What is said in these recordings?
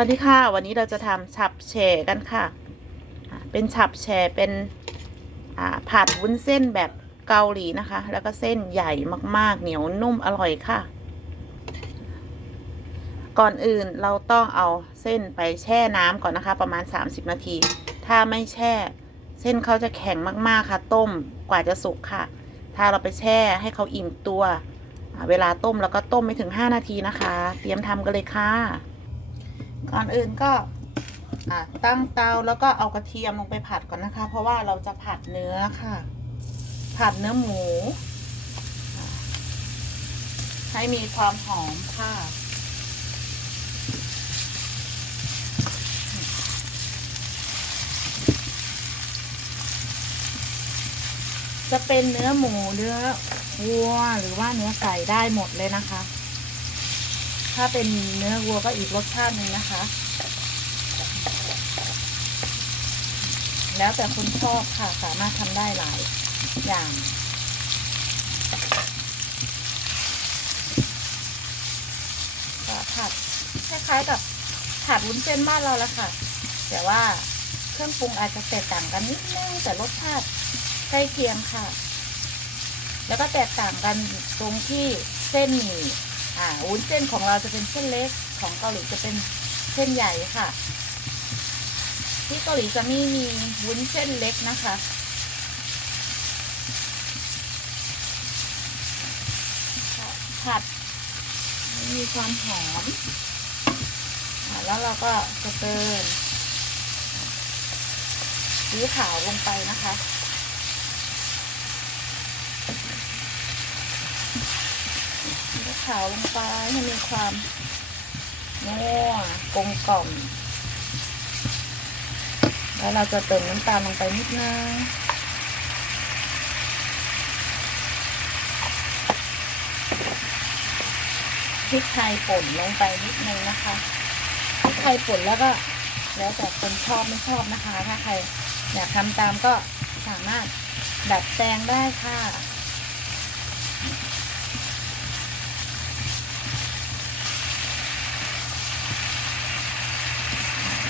วัสดีค่ะ วันนี้เราจะทำฉับแฉกันค่ะ เป็นฉับแฉเป็นผัดวุ้นเส้นแบบเกาหลีนะคะ แล้วก็เส้นใหญ่มากๆ เหนียวนุ่มอร่อยค่ะ ก่อนอื่นเราต้องเอาเส้นไปแช่น้ำก่อนนะคะ ประมาณ 30 นาที ถ้าไม่แช่ เส้นเขาจะแข็งมากๆค่ะ ต้มกว่าจะสุกค่ะ ถ้าเราไปแช่ให้เขาอิ่มตัว เวลาต้มแล้วก็ต้มไม่ถึง 5 นาทีนะคะ เตรียมทำกันเลยค่ะ ก่อนอื่นก็ตั้งเตาแล้วก็เอากระเทียมลงไปผัดก่อนนะคะ เพราะว่าเราจะผัดเนื้อค่ะ ผัดเนื้อหมู ให้มีความหอมค่ะจะเป็นเนื้อหมูเนื้อวัวหรือว่าเนื้อไก่ได้หมดเลยนะคะ ถ้าเป็นเนื้อวัวก็อีกรสชาติหนึ่งนะคะ แล้วแต่คนชอบค่ะ สามารถทำได้หลายอย่างก็ผัดคล้ายๆกับผัดวุ้นเส้นบ้านเราละค่ะ แต่ว่าเครื่องปรุงอาจจะแตกต่างกันนิดนึงแต่รสชาติใกล้เคียงค่ะ แล้วก็แตกต่างกันตรงที่เส้นหมี่ อ่าวุ้นเส้นของเราจะเป็นเส้นเล็กของเกาหลีจะเป็นเส้นใหญ่ค่ะ ที่เกาหลีจะไม่มีวุ้นเส้นเล็กนะคะผัดมีความหอมอแล้วเราก็จะเติมสีขาวลงไปนะคะ สี ขาวลงไปให้มีความนัวกลมกล่อม แล้วเราจะเติมน้ำตาลลงไปนิดนึงพริกไทยป่นลงไปนิดนึงนะคะพริกไทยป่นแล้วก็แล้วแต่คนชอบไม่ชอบนะคะ ถ้าใครอยากทำตามก็สามารถดัดแปลงได้ค่ะ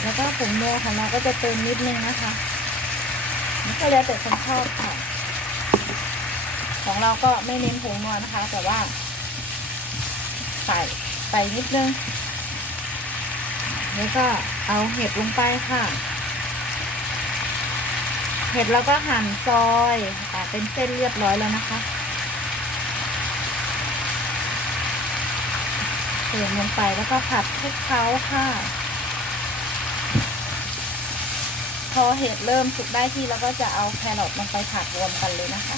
แล้วก็ผงนัวของเราก็จะเติมนิดนึงนะคะนี่ก็แล้วแต่คนชอบค่ะ ของเราก็ไม่เน้นผงนัวนะคะ แต่ว่า ใส่ใส่นิดนึง แล้วก็เอาเห็ดลงไปค่ะ เห็ดเราก็หั่นซอยอ่าเป็นเส้นเรียบร้อยแล้วนะคะเติมลงไปแล้วก็ผัดคลุกเคล้าค่ะ พอเห็ดเริ่มสุกได้ที่แล้วก็จะเอาแครอทลงไปผัดรวมกันเลยนะคะ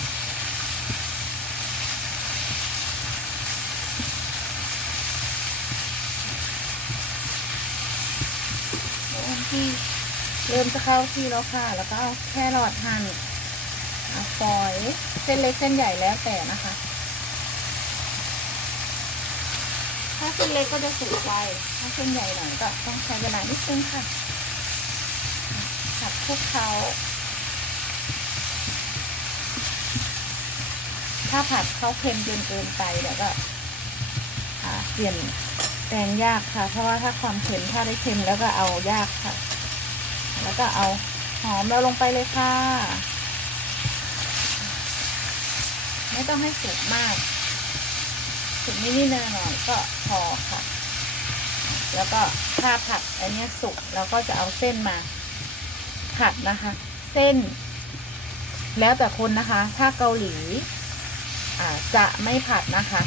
เริ่มที่เริ่มจะเข้าที่แล้วค่ะ แล้วก็เอาแครอทหั่นอาฝอยเส้นเล็กเส้นใหญ่แล้วแต่นะคะ ถ้าเส้นเล็กก็จะสุกไวถ้าเส้นใหญ่หน่อยก็ต้องใช้เวลานิดนึงค่ะ ลุกเคล้าถ้าผัดเขาเค็มจนเกินไปเดี๋ยวก็เปลี่ยนแปลงยากค่ะ เพราะว่าถ้าความเค็มถ้าได้เค็มแล้วก็เอายากค่ะ แล้วก็เอาหอมเราลงไปเลยค่ะ ไม่ต้องให้สุกมากสุกนิดๆหน่อยก็พอค่ะ แล้วก็ถ้าผัดอันนี้สุกเราก็จะเอาเส้นมา ผัดนะคะ เส้น แล้วแต่คนนะคะ ถ้าเกาหลีจะไม่ผัดนะคะ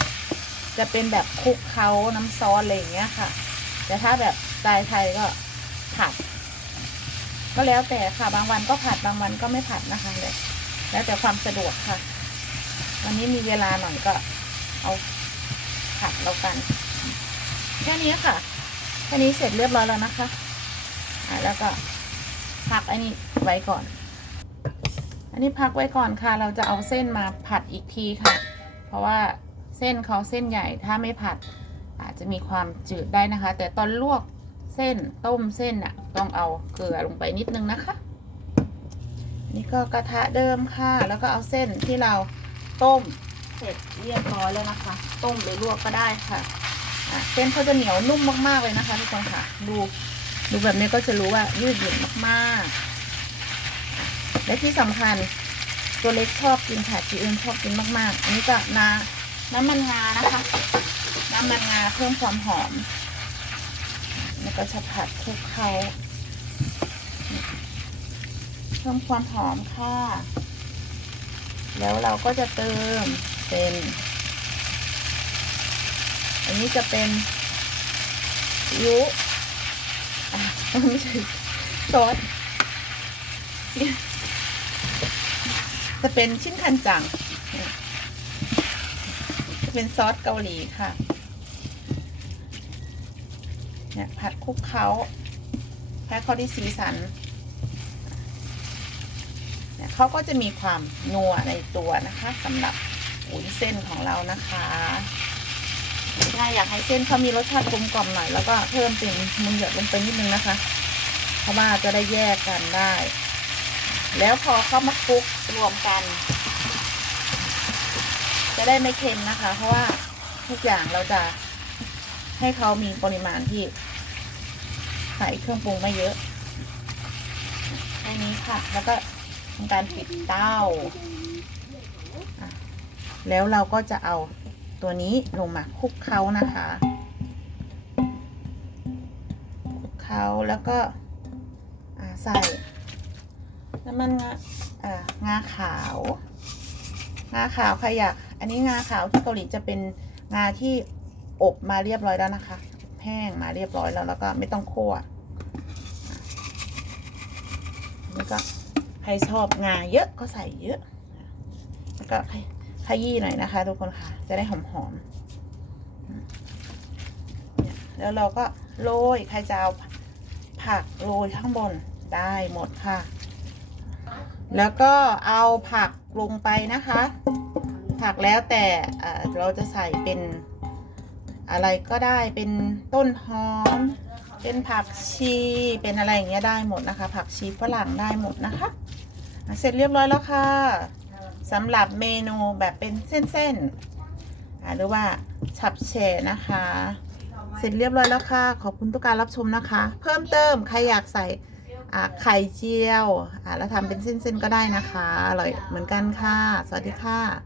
จะเป็นแบบคลุกเคล้าน้ำซอสอะไรอย่างเงี้ยค่ะ แต่ถ้าแบบสไตล์ไทยก็ผัด ก็แล้วแต่ค่ะ บางวันก็ผัด บางวันก็ไม่ผัดนะคะแล้วแล้วแต่ความสะดวกค่ะ วันนี้มีเวลาหน่อยก็เอาผัดแล้วกัน แค่นี้ค่ะ แค่นี้เสร็จเรียบร้อยแล้วนะคะ แล้วก็ พักอันนี้ไว้ก่อน อันนี้พักไว้ก่อนค่ะ เราจะเอาเส้นมาผัดอีกทีค่ะ เพราะว่าเส้นเขาเส้นใหญ่ถ้าไม่ผัด อาจจะมีความจืดได้นะคะ แต่ตอนลวกเส้นต้มเส้นน่ะต้องเอาเกลือลงไปนิดนึงนะคะ นี่ก็กระทะเดิมค่ะ แล้วก็เอาเส้นที่เราต้มเสร็จเรียบร้อยแล้วนะคะ ต้มหรือลวกก็ได้ค่ะเอะเส้นเขาจะเหนียวนุ่มมากๆเลยนะคะทุกคนค่ะ ดู ดูแบบนี้ก็จะรู้ว่ายืดหยุ่นมากๆ และที่สำคัญตัวเล็กชอบกินค่ะจีเอิญชอบกินมากๆ อันนี้ก็นาน้ำมันงานะคะ น้ำมันงาเพิ่มความหอม แล้วก็จะผัดคลุกเคล้าเพิ่มความหอมค่ะ แล้วเราก็จะเติมเป็น อันนี้จะเป็นซีอิ๊วอะ ไม่ใช่ซอสจะเป็นชิ้นคันจัง จะเป็นซอสเกาหลีค่ะ เนี่ยผัดคลุกเคล้าแค่เขาได้สีสันเนี่ยเขาก็จะมีความนัวในตัวนะคะสำหรับวุ้นเส้นของเรานะคะ ถ้าอยากให้เส้นเขามีรสชาติกลมกล่อมหน่อยแล้วก็เพิ่มเป็นมุนหยดลงไปนิดนึงนะคะ เพราะว่าจะได้แยกกันได้ แล้วพอเข้ามาคลุกรวมกัน จะได้ไม่เค็มนะคะ เพราะว่าทุกอย่างเราจะให้เขามีปริมาณที่ใส่เครื่องปรุงไม่เยอะแค่นี้ค่ะ แล้วก็ทำการปิดเต้าแล้วเราก็จะเอา ตัวนี้ลงมาคลุกเคล้านะคะคลุกเคล้าแล้วก็ใส่น้ำมันงางาขาว งาขาวใครอยากอันนี้งาขาวที่เกาหลีจะเป็นงาที่อบมาเรียบร้อยแล้วนะคะ แห้งมาเรียบร้อยแล้วแล้วก็ไม่ต้องคั่วแล้วก็ใครชอบงาเยอะก็ใส่เยอะแล้วก็ ขยี้หน่อยนะคะ ทุกคนค่ะ จะได้หอมๆเนี่ยแล้วเราก็โรยใครจะเอาผักโรยข้างบนได้หมดค่ะ แล้วก็เอาผักลงไปนะคะ ผักแล้วแต่เราจะใส่เป็นอะไรก็ได้เป็นต้นหอม เป็นผักชีเป็นอะไรอย่างเงี้ยได้หมดนะคะ ผักชีฝรั่งได้หมดนะคะ เสร็จเรียบร้อยแล้วค่ะ สำหรับเมนูแบบเป็นเส้นๆหรือว่าฉับเฉะนะคะ เสร็จเรียบร้อยแล้วค่ะ ขอบคุณทุกการรับชมนะคะ เพิ่มเติมใครอยากใส่ไข่เจียวแล้วทำเป็นเส้นๆก็ได้นะคะ อร่อยเหมือนกันค่ะ สวัสดีค่ะ